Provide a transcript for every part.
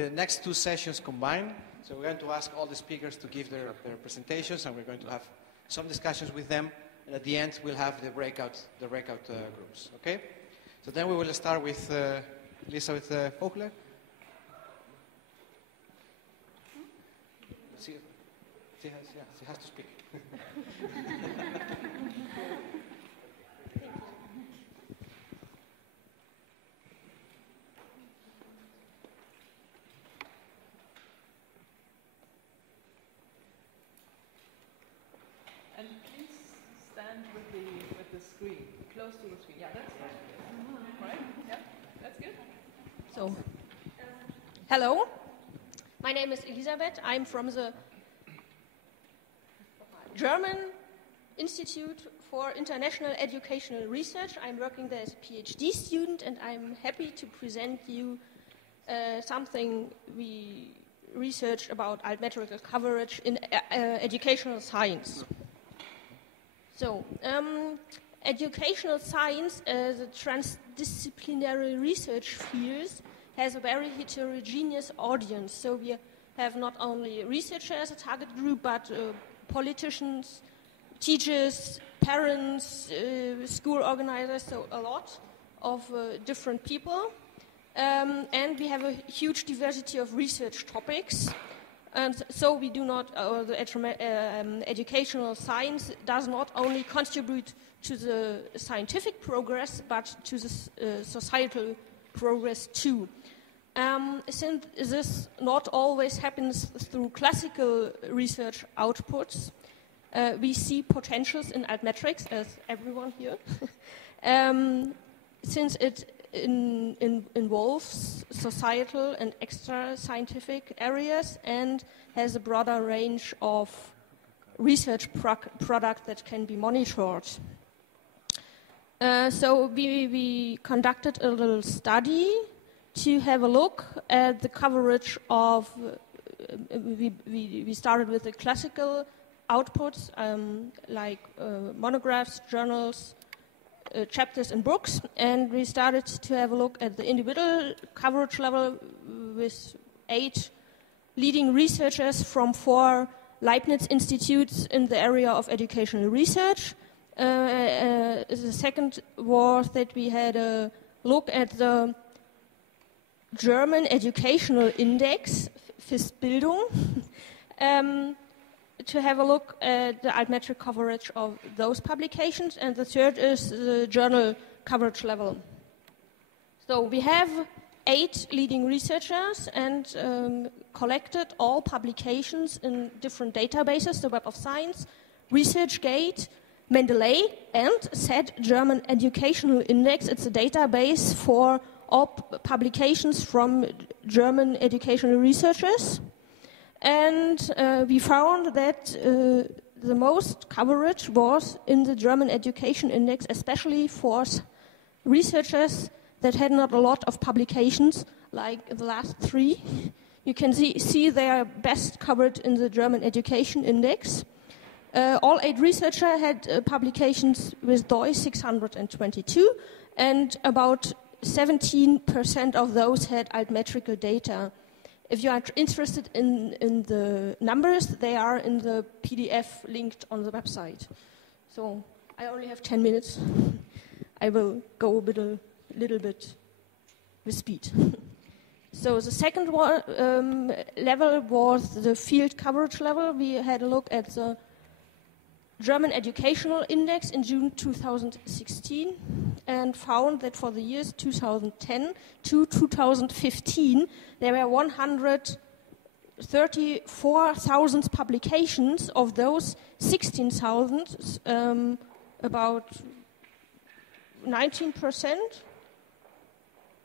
The next two sessions combined, so we're going to ask all the speakers to give their presentations, and we're going to have some discussions with them, and at the end we'll have the breakout groups, okay? So then we will start with Elisabeth Vogler. She has to speak. And please stand with the screen, close to the screen. Yeah, that's right. Yeah, that's good. So, hello. My name is Elisabeth. I'm from the German Institute for International Educational Research. I'm working there as a PhD student, and I'm happy to present you something we researched about altmetrical coverage in educational science. So, educational science as a transdisciplinary research field has a very heterogeneous audience. So we have not only researchers as a target group, but politicians, teachers, parents, school organizers, so a lot of different people. And we have a huge diversity of research topics. And so we do not, educational science does not only contribute to the scientific progress, but to the societal progress too. Since this not always happens through classical research outputs, we see potentials in Altmetrics, as everyone here, since it involves societal and extra scientific areas and has a broader range of research product that can be monitored. So we conducted a little study to have a look at the coverage of, we started with the classical outputs like monographs, journals, chapters and books, and we started to have a look at the individual coverage level with 8 leading researchers from 4 Leibniz institutes in the area of educational research. The second was that we had a look at the German educational index, FIS-Bildung, to have a look at the altmetric coverage of those publications, and the third is the journal coverage level. So we have 8 leading researchers and collected all publications in different databases, the Web of Science, ResearchGate, Mendeley, and SED German Educational Index. It's a database for all publications from German educational researchers. And we found that the most coverage was in the German Education Index, especially for researchers that had not a lot of publications, like the last 3. You can see they are best covered in the German Education Index. All 8 researchers had publications with DOI 622, and about 17% of those had altmetrical data. If you are interested in the numbers, they are in the PDF linked on the website. So I only have 10 minutes. I will go a little bit with speed. So the second level was the field coverage level. We had a look at the German Educational Index in June 2016 and found that for the years 2010 to 2015 there were 134,000 publications. Of those, 16,000, about 19%,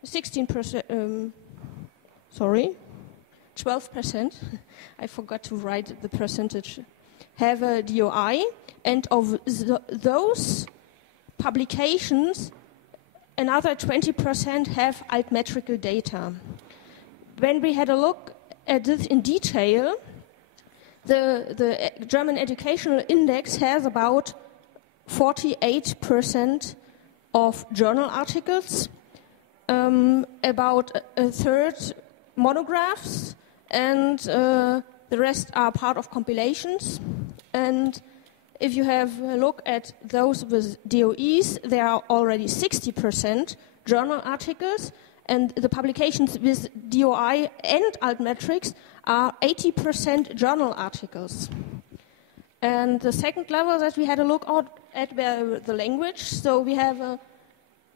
16%, 12%, I forgot to write the percentage, have a DOI, and of those publications, another 20% have altmetrical data. When we had a look at this in detail, the German Educational Index has about 48% of journal articles, about a third monographs, and the rest are part of compilations. And if you have a look at those with DOEs, there are already 60% journal articles, and the publications with DOI and Altmetrics are 80% journal articles. And the second level that we had a look at were the language. So we have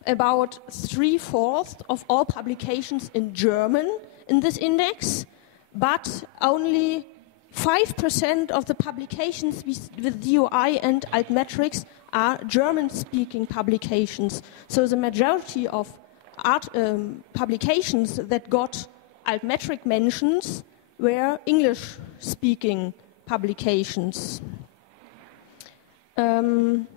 about 3/4 of all publications in German in this index, but only 5% of the publications with DOI and Altmetrics are German-speaking publications. So the majority of publications that got Altmetric mentions were English-speaking publications. And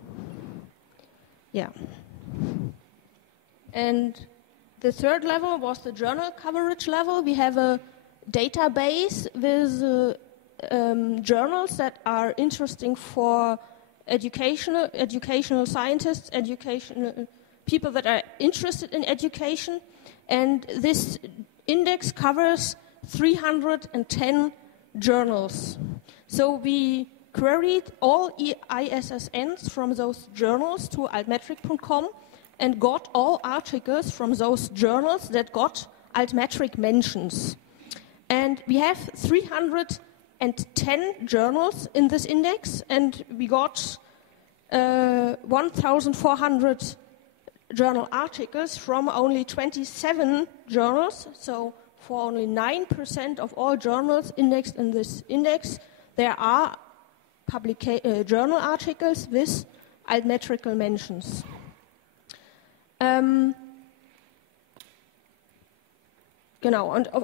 the third level was the journal coverage level. We have a database with journals that are interesting for educational scientists, educational people that are interested in education. And this index covers 310 journals. So we queried all ISSNs from those journals to altmetric.com and got all articles from those journals that got Altmetric mentions. And we have 310 journals in this index, and we got 1,400 journal articles from only 27 journals. So for only 9% of all journals indexed in this index, there are journal articles with Altmetrical mentions. And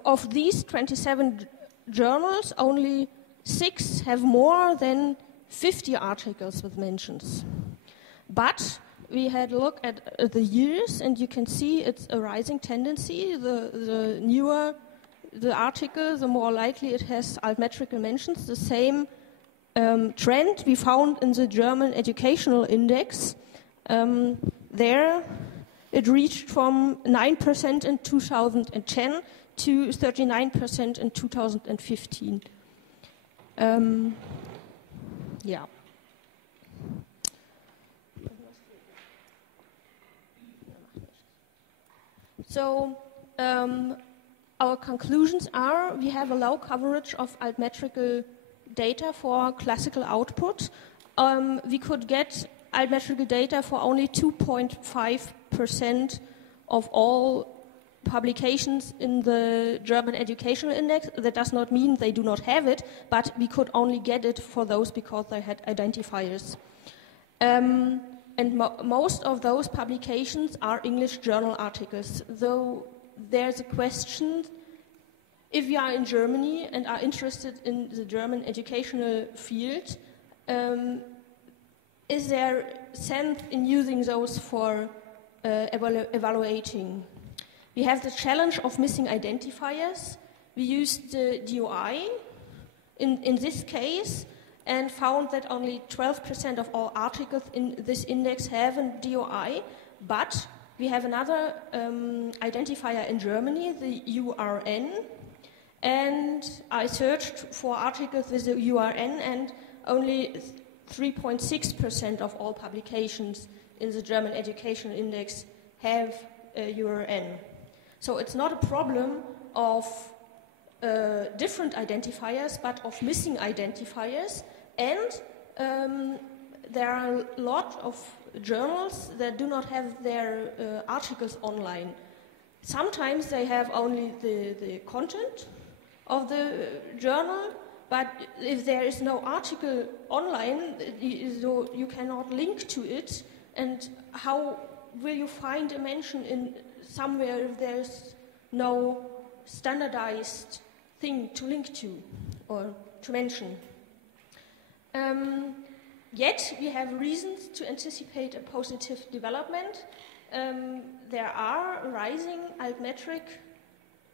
of these 27 journals, only 6 have more than 50 articles with mentions. But we had a look at the years, and you can see it's a rising tendency. The newer the article, the more likely it has Altmetrical mentions. The same trend we found in the German Educational Index. There it reached from 9% in 2010 to 39% in 2015. So our conclusions are we have a low coverage of Altmetrical data for classical output. We could get Altmetrical data for only 2.5% of all publications in the German Educational Index. That does not mean they do not have it, but we could only get it for those because they had identifiers. And most of those publications are English journal articles, though there's a question, if you are in Germany and are interested in the German educational field, is there sense in using those for evaluating? We have the challenge of missing identifiers. We used the DOI in this case and found that only 12% of all articles in this index have a DOI, but we have another identifier in Germany, the URN, and I searched for articles with the URN, and only 3.6% of all publications in the German Educational Index have a URN. So it's not a problem of different identifiers, but of missing identifiers, and there are a lot of journals that do not have their articles online. Sometimes they have only the content of the journal, but if there is no article online, you cannot link to it, and how will you find a mention in somewhere if there's no standardized thing to link to or to mention? Yet we have reasons to anticipate a positive development. There are rising Altmetric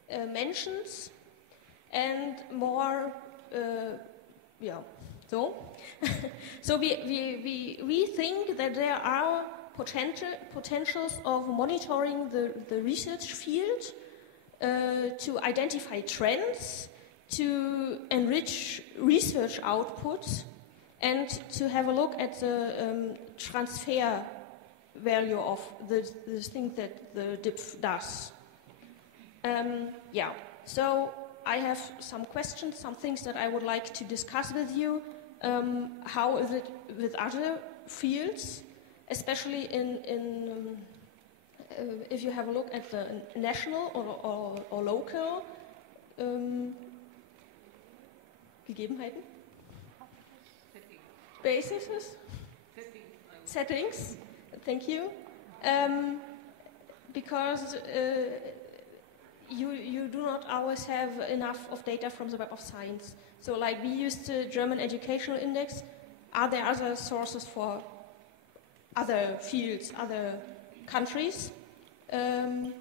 mentions and more, So we think that there are potentials of monitoring the research field to identify trends, to enrich research outputs, and to have a look at the transfer value of the thing that the DIPF does. So I have some questions, some things that I would like to discuss with you. How is it with other fields, especially in if you have a look at the national or local Gegebenheiten? Bases? Settings. Thank you. Because you do not always have enough of data from the Web of Science. So like we used the German Educational Index. Are there other sources for other fields, other countries? And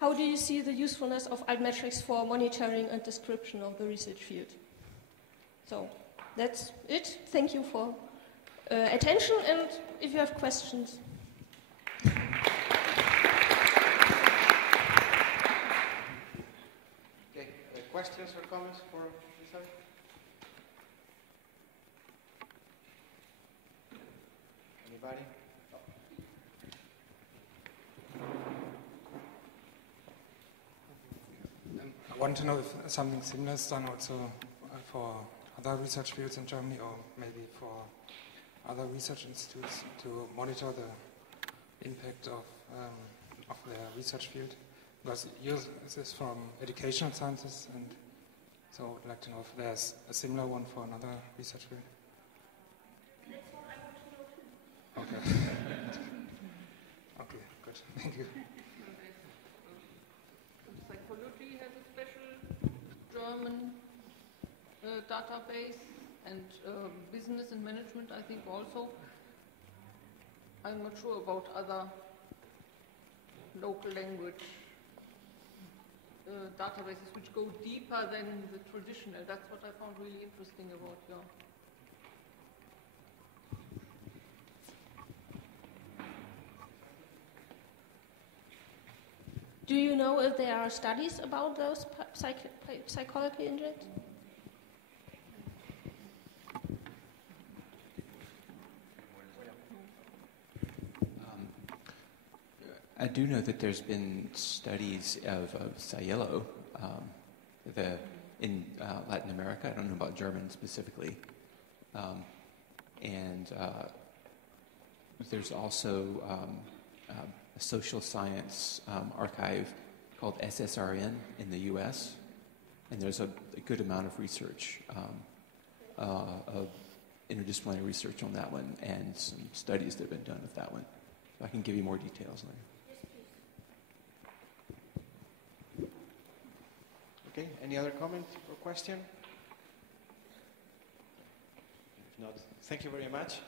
how do you see the usefulness of Altmetrics for monitoring and description of the research field? So that's it. Thank you for attention, and if you have questions. Okay, questions or comments for Lisa? Anybody? I want to know if something similar is done also for other research fields in Germany, or maybe for other research institutes to monitor the impact of their research field. Because yours is from educational sciences, and so I'd like to know if there's a similar one for another research field. That's what I want to know too. Okay. Okay, good. Thank you. Psychology has a special German database, and business and management, I think, also. I'm not sure about other local language databases which go deeper than the traditional. That's what I found really interesting about your. Do you know if there are studies about those psychology index? I do know that there's been studies of Cielo in Latin America. I don't know about German specifically. There's also a social science archive called SSRN in the U.S., and there's a good amount of research, of interdisciplinary research on that one, and some studies that have been done with that one. So I can give you more details later. Okay, any other comment or question? If not, thank you very much.